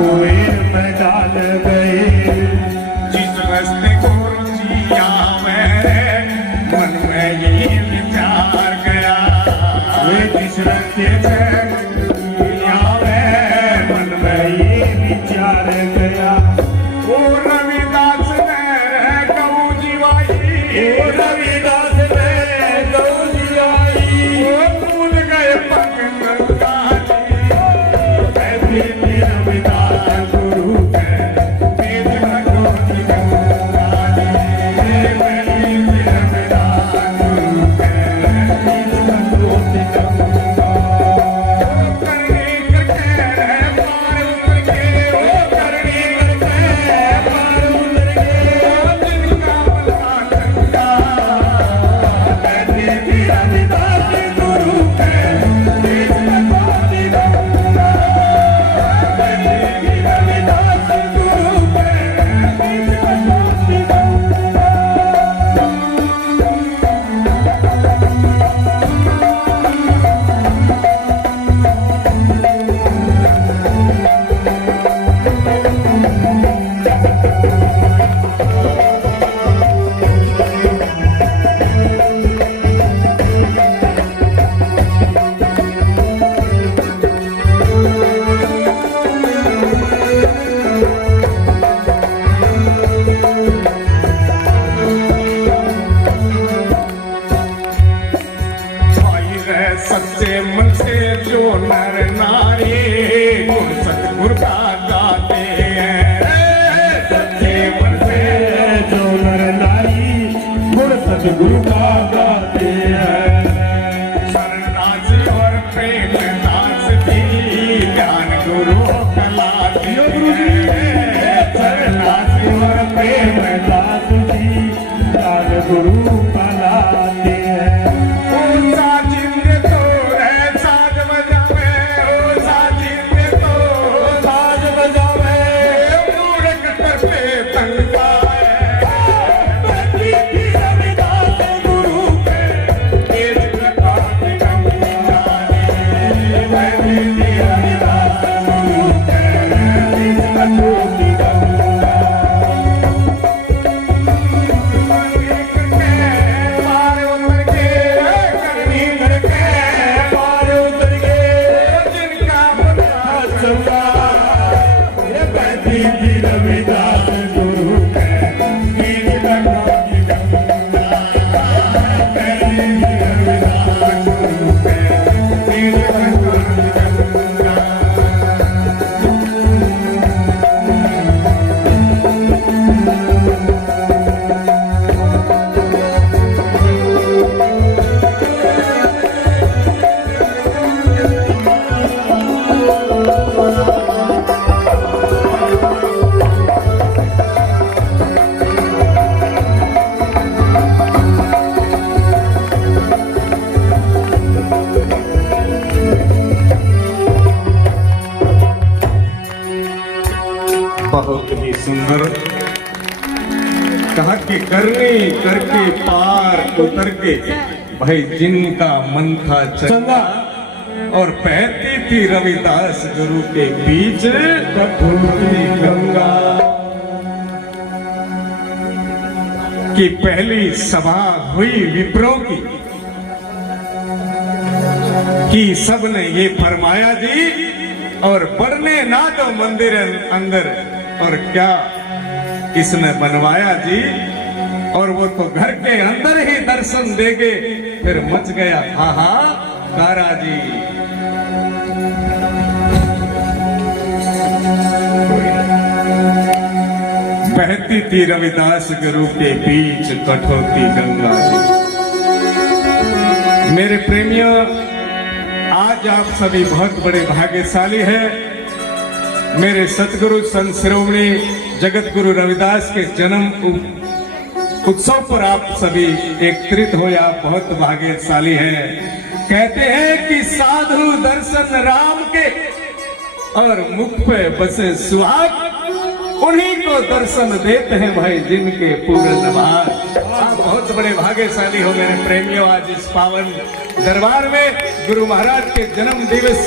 कुएं में डाल गए। जिस रास्ते को रुचिया में मन में ये विचार गया, वे जिस रास्ते से रुचिया में मन में ये विचार गया। ओ रविदास ने गऊ जीवाई, ओ रविदास ने गऊ जीवाई, ओ भूल गए पग गंगा जी। ऐसे रविदास गुरु के तेज भगवती गंगा जी, रविदास गुरु के भगवती गंगा। करनी करके पार उतर के, ओ करनी करके पार उतर गए। जिनका बना गंगा, ऐसे रविदास गुरु के तेज भगवती गंगा। ऐसे रविदास गुरु के तेज भगवती गंगा। भाई रे सच्चे मन से जो नर नारी गुण सतगुरु का गाते हैं, सच्चे मन से जो नर नारी गुण सतगुरु का गाते हैं। शरणासी और प्रेम दास भी ज्ञान गुरु कलाते हैं। शरणासी और प्रेम दास जी ज्ञान गुरु कलाते हैं। ऊंचा जिंदे तो रे साज बजावे, ऊंचा जिंदे तो साज बजावे, मूर्ख करते तंगा बैठी थी रविदास गुरु के तेज प्रकाश गंगा जी। बैठी थी रविदास गुरु के तेज भगवती गंगा। पार उतर के करनी करके पार उतर गए जिनका बना चंगा। ये बैठी थी रविदास गुरु के तेज भगवती गंगा। बैठी थी रविदास गुरु के तेज भगवती गंगा। बहुत ही सुंदर कहा कि करने करके पार उतर के भाई जिनका मन था चंगा और बहती थी रविदास गुरु के बीच कठोरी गंगा की पहली सभा हुई विप्रों की सबने ये फरमाया जी और बढ़ने ना दो मंदिर अंदर और क्या इसने बनवाया जी और वो तो घर के अंदर ही दर्शन देगे फिर मच गया हाहाकारा जी। बहती थी रविदास गुरु के बीच कठोती गंगा जी। मेरे प्रेमियों, आज आप सभी बहुत बड़े भाग्यशाली हैं। मेरे सतगुरु संत शिरोमणि जगत गुरु रविदास के जन्म उत्सव पर आप सभी एकत्रित हो, आप बहुत भाग्यशाली हैं। कहते हैं कि साधु दर्शन राम के और मुख पे बसे सुहाग, उन्हीं को दर्शन देते हैं भाई जिनके पूर्ण भाग। आप बहुत बड़े भाग्यशाली हो मेरे प्रेमियों। आज इस पावन दरबार में गुरु महाराज के जन्म दिवस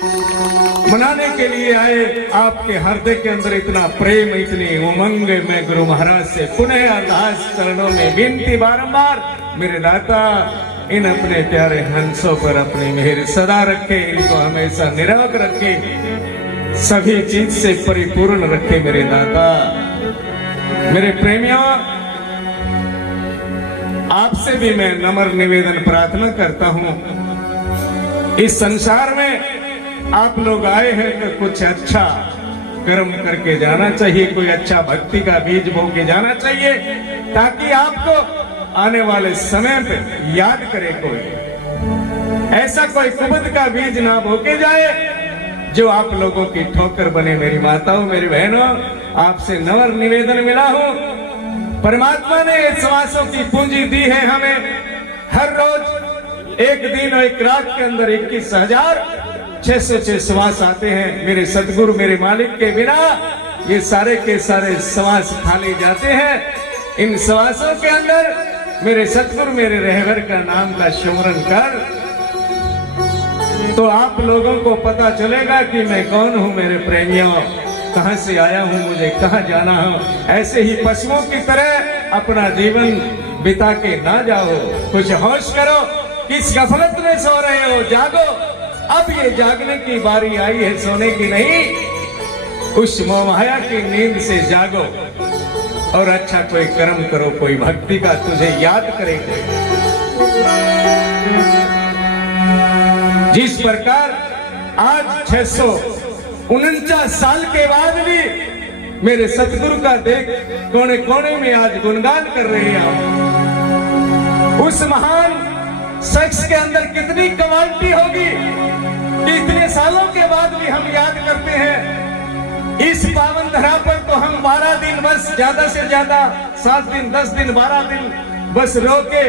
मनाने के लिए आए। आपके हृदय के अंदर इतना प्रेम, इतनी उमंग, मैं गुरु महाराज से पुनः अरदास चरणों में विनती बारंबार, मेरे दाता इन अपने प्यारे हंसों पर अपनी मेहर सदा रखे, इनको हमेशा निराग रखे, सभी चीज से परिपूर्ण रखे मेरे दाता। मेरे प्रेमियों, आपसे भी मैं नम्र निवेदन प्रार्थना करता हूं, इस संसार में आप लोग आए हैं तो कुछ अच्छा कर्म करके जाना चाहिए, कोई अच्छा भक्ति का बीज बो के जाना चाहिए, ताकि आपको आने वाले समय पे याद करे कोई। ऐसा कोई कुबद का बीज ना बो के जाए जो आप लोगों की ठोकर बने। मेरी माताओं, मेरी बहनों, आपसे नम्र निवेदन मिला हूं। परमात्मा ने श्वासों की पूंजी दी है हमें। हर रोज एक दिन और एक रात के अंदर 21,606 श्वास आते हैं। मेरे सतगुरु, मेरे मालिक के बिना ये सारे के सारे श्वास खाली जाते हैं। इन श्वासों के अंदर मेरे सतगुरु, मेरे रहबर का नाम का सुमरन कर, तो आप लोगों को पता चलेगा कि मैं कौन हूं। मेरे प्रेमियों, कहां से आया हूं, मुझे कहां जाना है। ऐसे ही पशुओं की तरह अपना जीवन बिता के ना जाओ, कुछ होश करो। किस गफलत में सो रहे हो, जागो। अब ये जागने की बारी आई है, सोने की नहीं। उस मोहमाया की नींद से जागो और अच्छा कोई कर्म करो, कोई भक्ति का तुझे याद करे कोई। जिस प्रकार आज 649 साल के बाद भी मेरे सतगुरु का देख कोने कोने में आज गुणगान कर रहे हैं हम। उस महान शख्स के अंदर कितनी क्वालिटी होगी कि इतने सालों के बाद भी हम याद करते हैं। इस पावन धरा पर तो हम 12 दिन, बस ज्यादा से ज्यादा 7 दिन, 10 दिन, 12 दिन बस रो के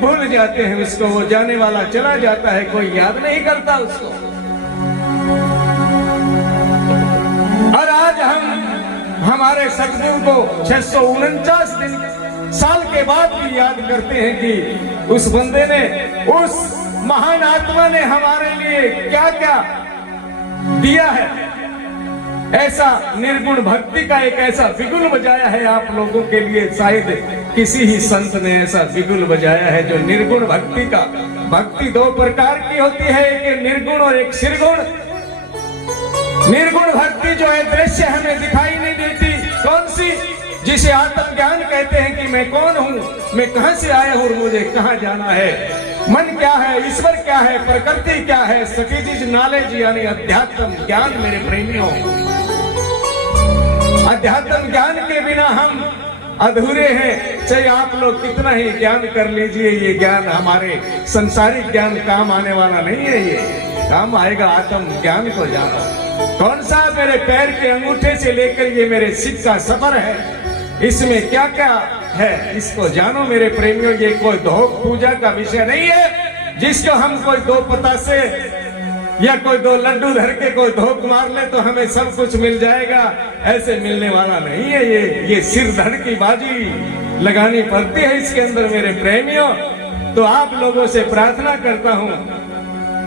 भूल जाते हैं उसको। वो जाने वाला चला जाता है, कोई याद नहीं करता उसको। और आज हम हमारे सतगुरु को 649 दिन साल के बाद भी याद करते हैं कि उस बंदे ने, उस महान आत्मा ने हमारे लिए क्या क्या दिया है। ऐसा निर्गुण भक्ति का एक ऐसा बिगुल बजाया है आप लोगों के लिए। शायद किसी ही संत ने ऐसा बिगुल बजाया है जो निर्गुण भक्ति का। भक्ति 2 प्रकार की होती है, एक निर्गुण और एक निर्गुण। निर्गुण भक्ति जो है दृश्य हमें दिखाई नहीं देती, कौन सी, जिसे आत्मज्ञान कहते हैं कि मैं कौन हूँ, मैं कहां से आया हूँ और मुझे कहां जाना है। मन क्या है, ईश्वर क्या है, प्रकृति क्या है, सटीज नॉलेज यानी अध्यात्म ज्ञान। मेरे प्रेमियों, अध्यात्म ज्ञान के बिना हम अधूरे हैं। चाहे आप लोग कितना ही ज्ञान कर लीजिए, ये ज्ञान हमारे संसारिक ज्ञान काम आने वाला नहीं है। ये काम आएगा आत्म ज्ञान को जानो। कौन सा मेरे पैर के अंगूठे से लेकर ये मेरे सिर का सफर है, इसमें क्या क्या है, इसको जानो मेरे प्रेमियों। ये कोई धोख पूजा का विषय नहीं है जिसको हम कोई 2 पतासे या कोई 2 लड्डू धर के कोई धोख मार ले तो हमें सब कुछ मिल जाएगा। ऐसे मिलने वाला नहीं है। ये सिर धड़ की बाजी लगानी पड़ती है इसके अंदर मेरे प्रेमियों। तो आप लोगों से प्रार्थना करता हूं,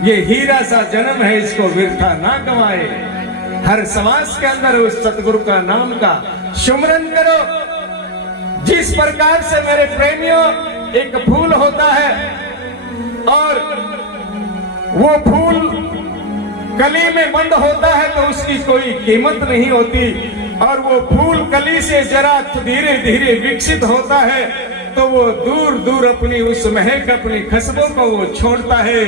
ये हीरा सा जन्म है, इसको व्यर्था ना गंवाए। हर समाज के अंदर उस सतगुरु का नाम का सुमरन करो। जिस प्रकार से मेरे प्रेमियों एक फूल होता है और वो फूल कली में बंद होता है तो उसकी कोई कीमत नहीं होती, और वो फूल कली से जरा धीरे धीरे विकसित होता है तो वो दूर दूर अपनी उस महक, अपनी खुशबू को वो छोड़ता है।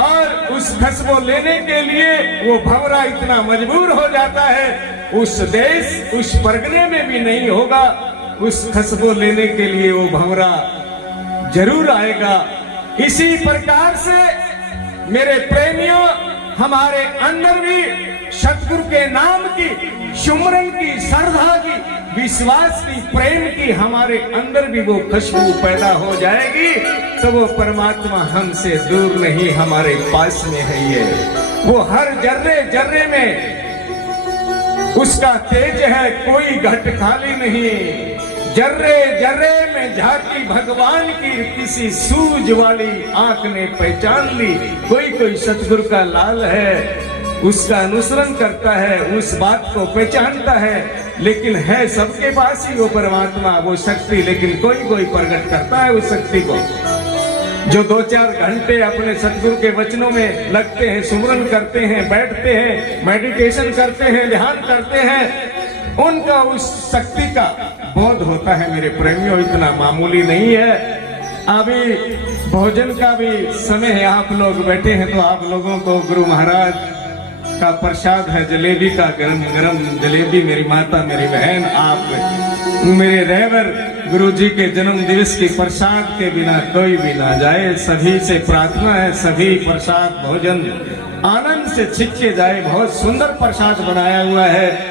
और उस खुशबू लेने के लिए वो भंवरा इतना मजबूर हो जाता है, उस देश, उस परगने में भी नहीं होगा। उस खुशबू लेने के लिए वो भंवरा जरूर आएगा। इसी प्रकार से मेरे प्रेमियों, हमारे अंदर भी सतगुरु के नाम की, सुमरन की, श्रद्धा की, विश्वास की, प्रेम की हमारे अंदर भी वो खुशबू पैदा हो जाएगी तो वो परमात्मा हमसे दूर नहीं, हमारे पास में है। ये वो हर जर्रे जर्रे में उसका तेज है, कोई घट खाली नहीं। जर्रे जर्रे में झांकी भगवान की, किसी सूझ वाली आंख ने पहचान ली। कोई कोई सतगुरु का लाल है, उसका अनुसरण करता है, उस बात को पहचानता है, लेकिन है सबके पास ही वो परमात्मा, वो शक्ति, लेकिन कोई कोई प्रकट करता है उस शक्ति को। जो 2-4 घंटे अपने सतगुरु के वचनों में लगते हैं, सुमरन करते हैं, बैठते हैं, मेडिटेशन करते हैं, ध्यान करते हैं, उनका उस शक्ति का बोध होता है। मेरे प्रेमियों, इतना मामूली नहीं है। अभी भोजन का भी समय है, आप लोग बैठे हैं तो आप लोगों को गुरु महाराज का प्रसाद है, जलेबी का, गरम गरम जलेबी। मेरी माता, मेरी बहन, आप मेरे रहबर गुरु जी के जन्म दिवस की प्रसाद के बिना कोई भी ना जाए। सभी से प्रार्थना है, सभी प्रसाद भोजन आनंद से छिक के जाए। बहुत सुंदर प्रसाद बनाया हुआ है।